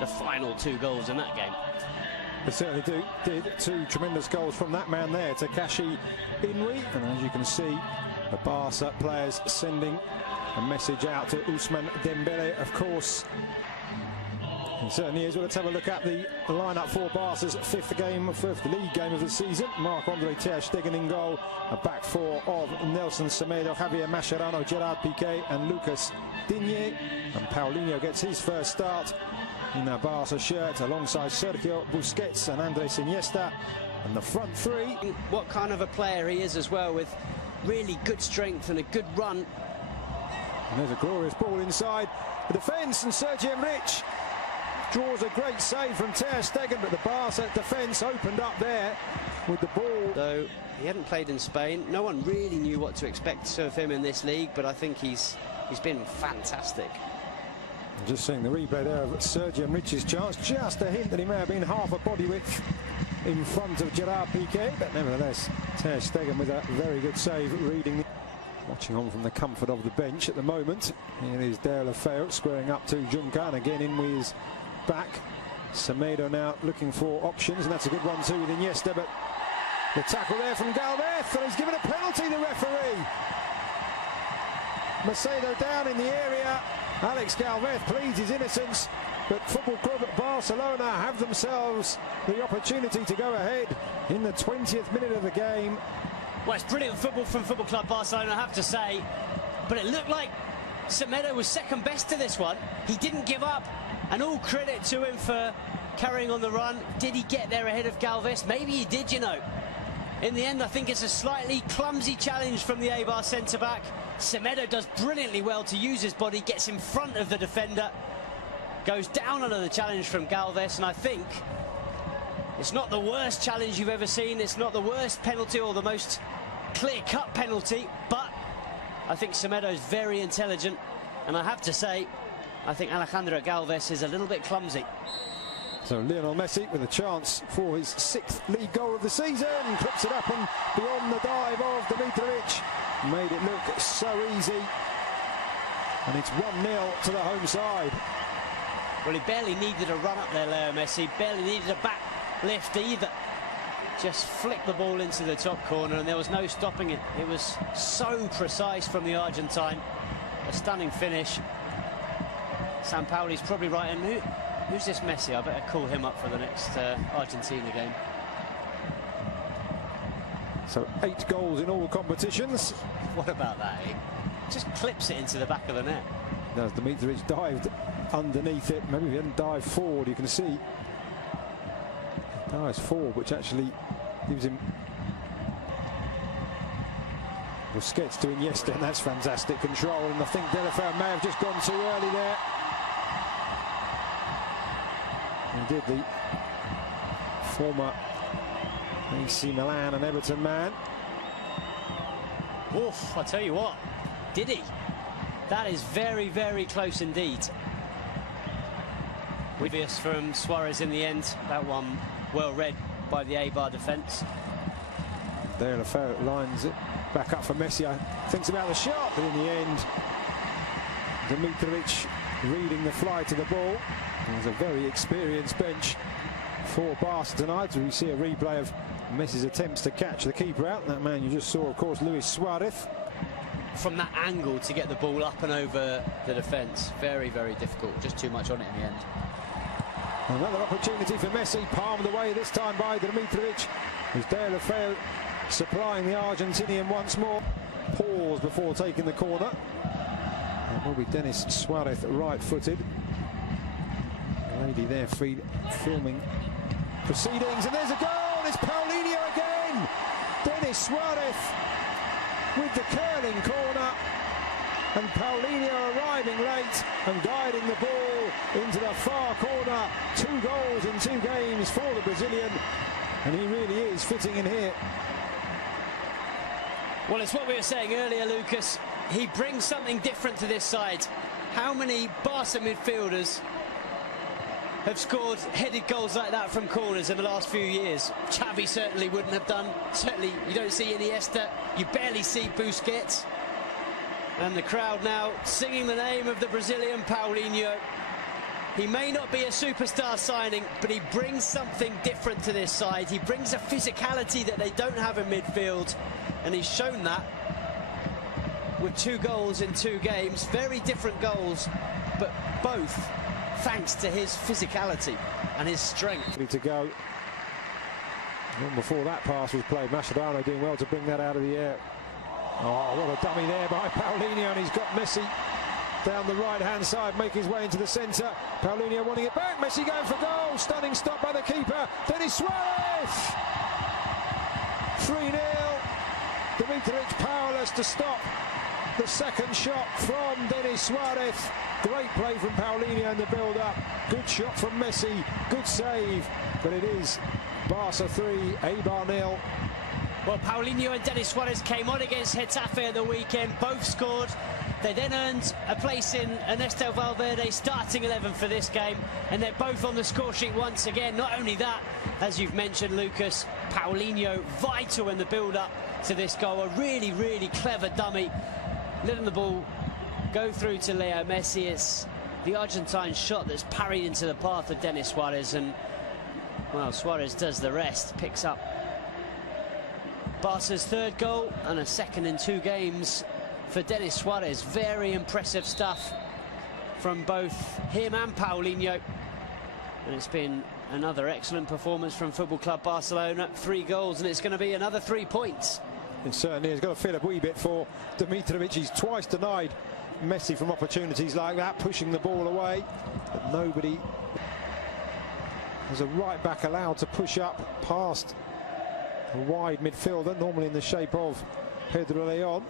the final 2 goals in that game. They certainly did 2 tremendous goals from that man there, Takashi Inui. And as you can see, the Barca players sending a message out to Ousmane Dembele, of course. It certainly is. Well, let's have a look at the lineup for Barca's fifth league game of the season. Marc-Andre ter Stegen in goal. A back 4 of Nelson Semedo, Javier Mascherano, Gerard Piqué and Lucas Digne. And Paulino gets his first start in a Barca shirt alongside Sergio Busquets and Andres Iniesta. And the front 3. What kind of a player he is as well, with really good strength and a good run. And there's a glorious ball inside the defence, and Sergio Rich draws a great save from ter Stegen, but the Barca defence opened up there with the ball. Though he hadn't played in Spain, no one really knew what to expect of him in this league, but I think he's been fantastic. Just seeing the replay there of Sergio Rich's chance, just a hint that he may have been half a body width in front of Gerard Piqué, but nevertheless ter Stegen with a very good save, reading. Watching on from the comfort of the bench at the moment. Here is De La Feu squaring up to Junca, and again in with his back. Semedo now looking for options, and that's a good one too with Iniesta, but the tackle there from Galvez, and he's given a penalty, the referee. Macedo down in the area. Alex Galvez pleads his innocence, but Football Club Barcelona have themselves the opportunity to go ahead in the 20th minute of the game. Well, it's brilliant football from Football Club Barcelona, I have to say. But it looked like Semedo was second best to this one. He didn't give up, and all credit to him for carrying on the run. Did he get there ahead of Galvez? Maybe he did, you know. In the end, I think it's a slightly clumsy challenge from the Eibar centre-back. Semedo does brilliantly well to use his body, gets in front of the defender, goes down under the challenge from Galvez, and I think it's not the worst challenge you've ever seen. It's not the worst penalty or the most clear-cut penalty, but I think Semedo's very intelligent, and I have to say, I think Alejandro Galvez is a little bit clumsy. So Lionel Messi with a chance for his 6th league goal of the season, clips it up and beyond the dive of Dimitrovic, made it look so easy, and it's 1-0 to the home side. Well, he barely needed a run up there, Leo Messi, barely needed a back lift either. Just flicked the ball into the top corner, and there was no stopping it. It was so precise from the Argentine. A stunning finish. Sampaoli's probably right, and who's this Messi? I better call him up for the next Argentina game. So 8 goals in all competitions. What about that? He just clips it into the back of the net. As Dimitrovic dived underneath it, maybe if he hadn't dived forward, you can see dives forward, which actually gives him Busquets to Iniesta, and that's fantastic control, and I think De La Feu may have just gone too early there. He did, the former AC Milan and Everton man. Oof, I tell you what, did he? That is very, very close indeed. Obvious from Suarez in the end. That one well read by the Eibar defence. De La Feu lines it back up for Messi. Thinks about the shot, but in the end, Dimitrovic reading the fly to the ball. There's a very experienced bench for Barca tonight. We see a replay of Messi's attempts to catch the keeper out. That man you just saw, of course, Luis Suarez. From that angle to get the ball up and over the defence, very, very difficult. Just too much on it in the end. Another opportunity for Messi, palmed away this time by Dimitrovic. With De La Feu supplying the Argentinian once more. Pause before taking the corner. It will be Denis Suarez, right-footed. The lady there filming proceedings, and there's a goal. It's Paulino again. Denis Suarez with the curling corner, and Paulino arriving late and guiding the ball into the far corner. 2 goals in 2 games for the Brazilian, and he really is fitting in here. Well, it's what we were saying earlier, Lucas. He brings something different to this side. How many Barca midfielders have scored headed goals like that from corners in the last few years? Xavi certainly wouldn't have done. Certainly you don't see Iniesta, you barely see Busquets. And the crowd now singing the name of the Brazilian Paulino. He may not be a superstar signing, but he brings something different to this side. He brings a physicality that they don't have in midfield, and he's shown that with 2 goals in 2 games. Very different goals, but both thanks to his physicality and his strength. To go. And before that pass was played, Mascherano doing well to bring that out of the air. Oh, what a dummy there by Paulino, and he's got Messi down the right-hand side, making his way into the centre. Paulino wanting it back, Messi going for goal. Stunning stop by the keeper, Denis Suarez! 3-0. Dimitrovic powerless to stop the second shot from Denis Suarez. Great play from Paulino in the build-up. Good shot from Messi, good save, but it is Barca 3, Eibar 0. Well, Paulino and Denis Suarez came on against Getafe at the weekend, both scored. They then earned a place in Ernesto Valverde's starting 11 for this game, and they're both on the score sheet once again. Not only that, as you've mentioned, Lucas, Paulino vital in the build-up to this goal. A really, really clever dummy, letting the ball go through to Leo Messi. It's the Argentine shot that's parried into the path of Denis Suarez, and, well, Suarez does the rest, picks up Barca's 3rd goal and a 2nd in 2 games for Denis Suarez. Very impressive stuff from both him and Paulino. And it's been another excellent performance from Football Club Barcelona. 3 goals, and it's going to be another 3 points. It certainly has got to feel a wee bit for Dimitrovic. He's twice denied Messi from opportunities like that, pushing the ball away. But nobody. There's a right back allowed to push up past a wide midfielder, normally in the shape of Pedro Leon.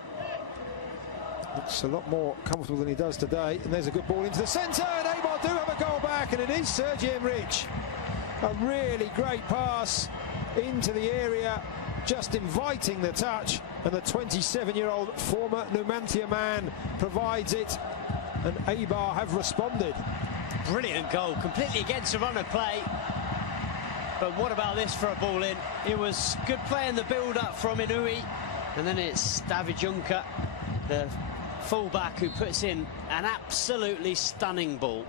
Looks a lot more comfortable than he does today. And there's a good ball into the centre, and Eibor do have a goal back, and it is Sergi Enrich. A really great pass into the area, just inviting the touch, and the 27-year-old former Numancia man provides it, and Eibar have responded. Brilliant goal, completely against the run of play. But what about this for a ball in? It was good play in the build-up from Inui, and then it's David Juncker, the fullback, who puts in an absolutely stunning ball.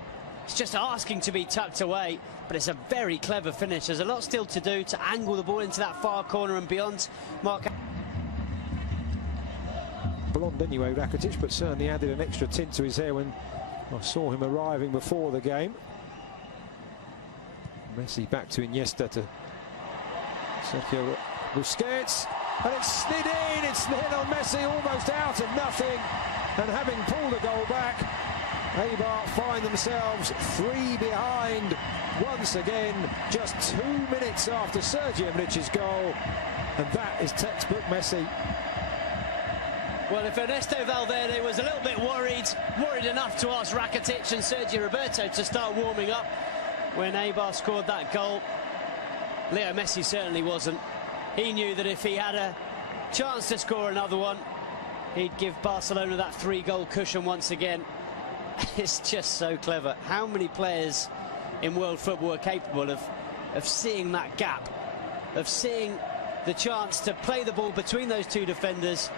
It's just asking to be tucked away, but it's a very clever finish. There's a lot still to do to angle the ball into that far corner and beyond. Mark. Blonde anyway, Rakitic, but certainly added an extra tint to his hair when I saw him arriving before the game. Messi back to Iniesta, to Sergio Busquets, and it's slid in. It's Lionel Messi almost out of nothing, and having pulled a goal back, Eibar find themselves 3 behind once again, just 2 minutes after Sergi Enrich's goal, and that is textbook Messi. Well, if Ernesto Valverde was a little bit worried enough to ask Rakitic and Sergio Roberto to start warming up when Eibar scored that goal, Leo Messi certainly wasn't. He knew that if he had a chance to score another one, he'd give Barcelona that 3-goal cushion once again. It's just so clever. How many players in world football are capable of seeing that gap, of seeing the chance to play the ball between those 2 defenders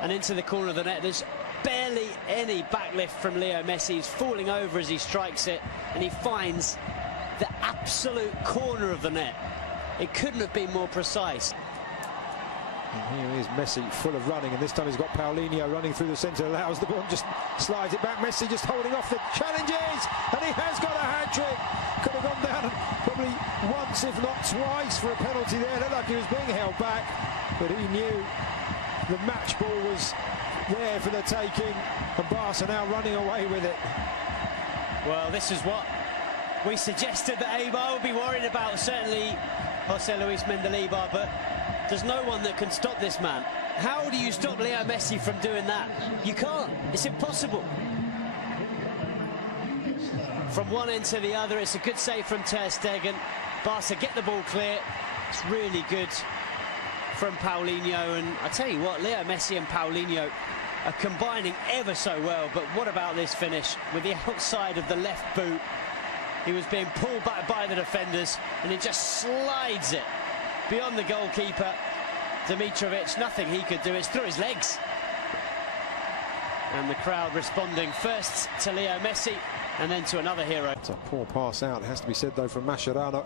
and into the corner of the net? There's barely any backlift from Leo Messi. He's falling over as he strikes it, and he finds the absolute corner of the net. It couldn't have been more precise. And here is Messi, full of running, and this time he's got Paulino running through the centre, allows the ball, just slides it back. Messi just holding off the challenges, and he has got a hat-trick. Could have gone down probably once, if not twice, for a penalty there. Looked like he was being held back, but he knew the match ball was there for the taking, and Barca now running away with it. Well, this is what we suggested that Eibar would be worried about, certainly Jose Luis Mendilibar, but there's no one that can stop this man. How do you stop Leo Messi from doing that? You can't. It's impossible. From one end to the other, it's a good save from Ter Stegen. Barca get the ball clear. It's really good from Paulino, and I tell you what, Leo Messi and Paulino are combining ever so well. But what about this finish with the outside of the left boot? He was being pulled back by the defenders, and he just slides it beyond the goalkeeper. Dimitrovic, nothing he could do. It's through his legs. And the crowd responding first to Leo Messi, and then to another hero. It's a poor pass out, it has to be said though, from Mascherano.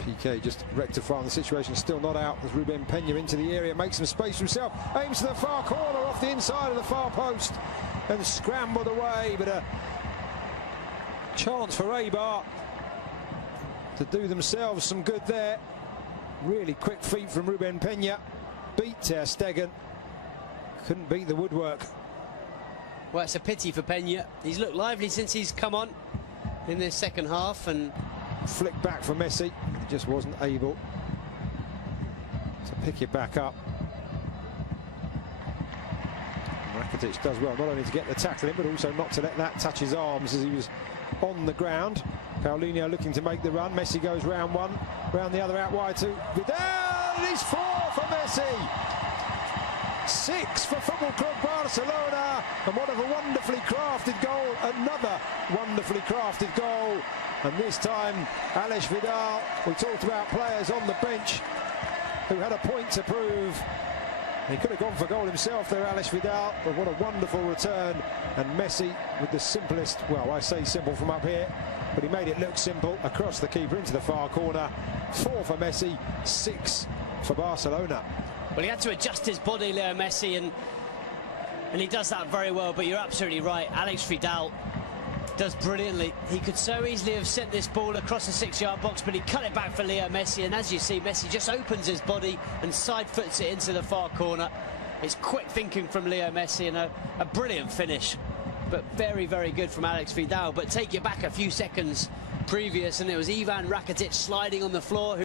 PK just rectifying the situation, still not out as Ruben Peña into the area, makes some space for himself, aims to the far corner off the inside of the far post and scrambled away, but a chance for Eibar to do themselves some good there. Really quick feet from Ruben Peña, beat Ter Stegen, couldn't beat the woodwork. Well, it's a pity for Peña. He's looked lively since he's come on in this second half, and flick back for Messi, he just wasn't able to pick it back up. Rakitic does well not only to get the tackle in, but also not to let that touch his arms as he was on the ground. Paulino looking to make the run. Messi goes round one, round the other out wide to Vidal, and he's 4 for Messi. 6 for Football Club Barcelona, and what a wonderfully crafted goal, another wonderfully crafted goal, and this time Alex Vidal. We talked about players on the bench who had a point to prove. He could have gone for goal himself there, Alex Vidal, but what a wonderful return, and Messi with the simplest, well, I say simple from up here, but he made it look simple, across the keeper into the far corner. 4 for Messi, 6 for Barcelona. Well, he had to adjust his body, Leo Messi, and he does that very well, but you're absolutely right. Alex Vidal does brilliantly. He could so easily have sent this ball across the 6-yard box, but he cut it back for Leo Messi, and as you see, Messi just opens his body and side foots it into the far corner. It's quick thinking from Leo Messi and a brilliant finish, but very, very good from Alex Vidal. But take you back a few seconds previous, and it was Ivan Rakitic sliding on the floor.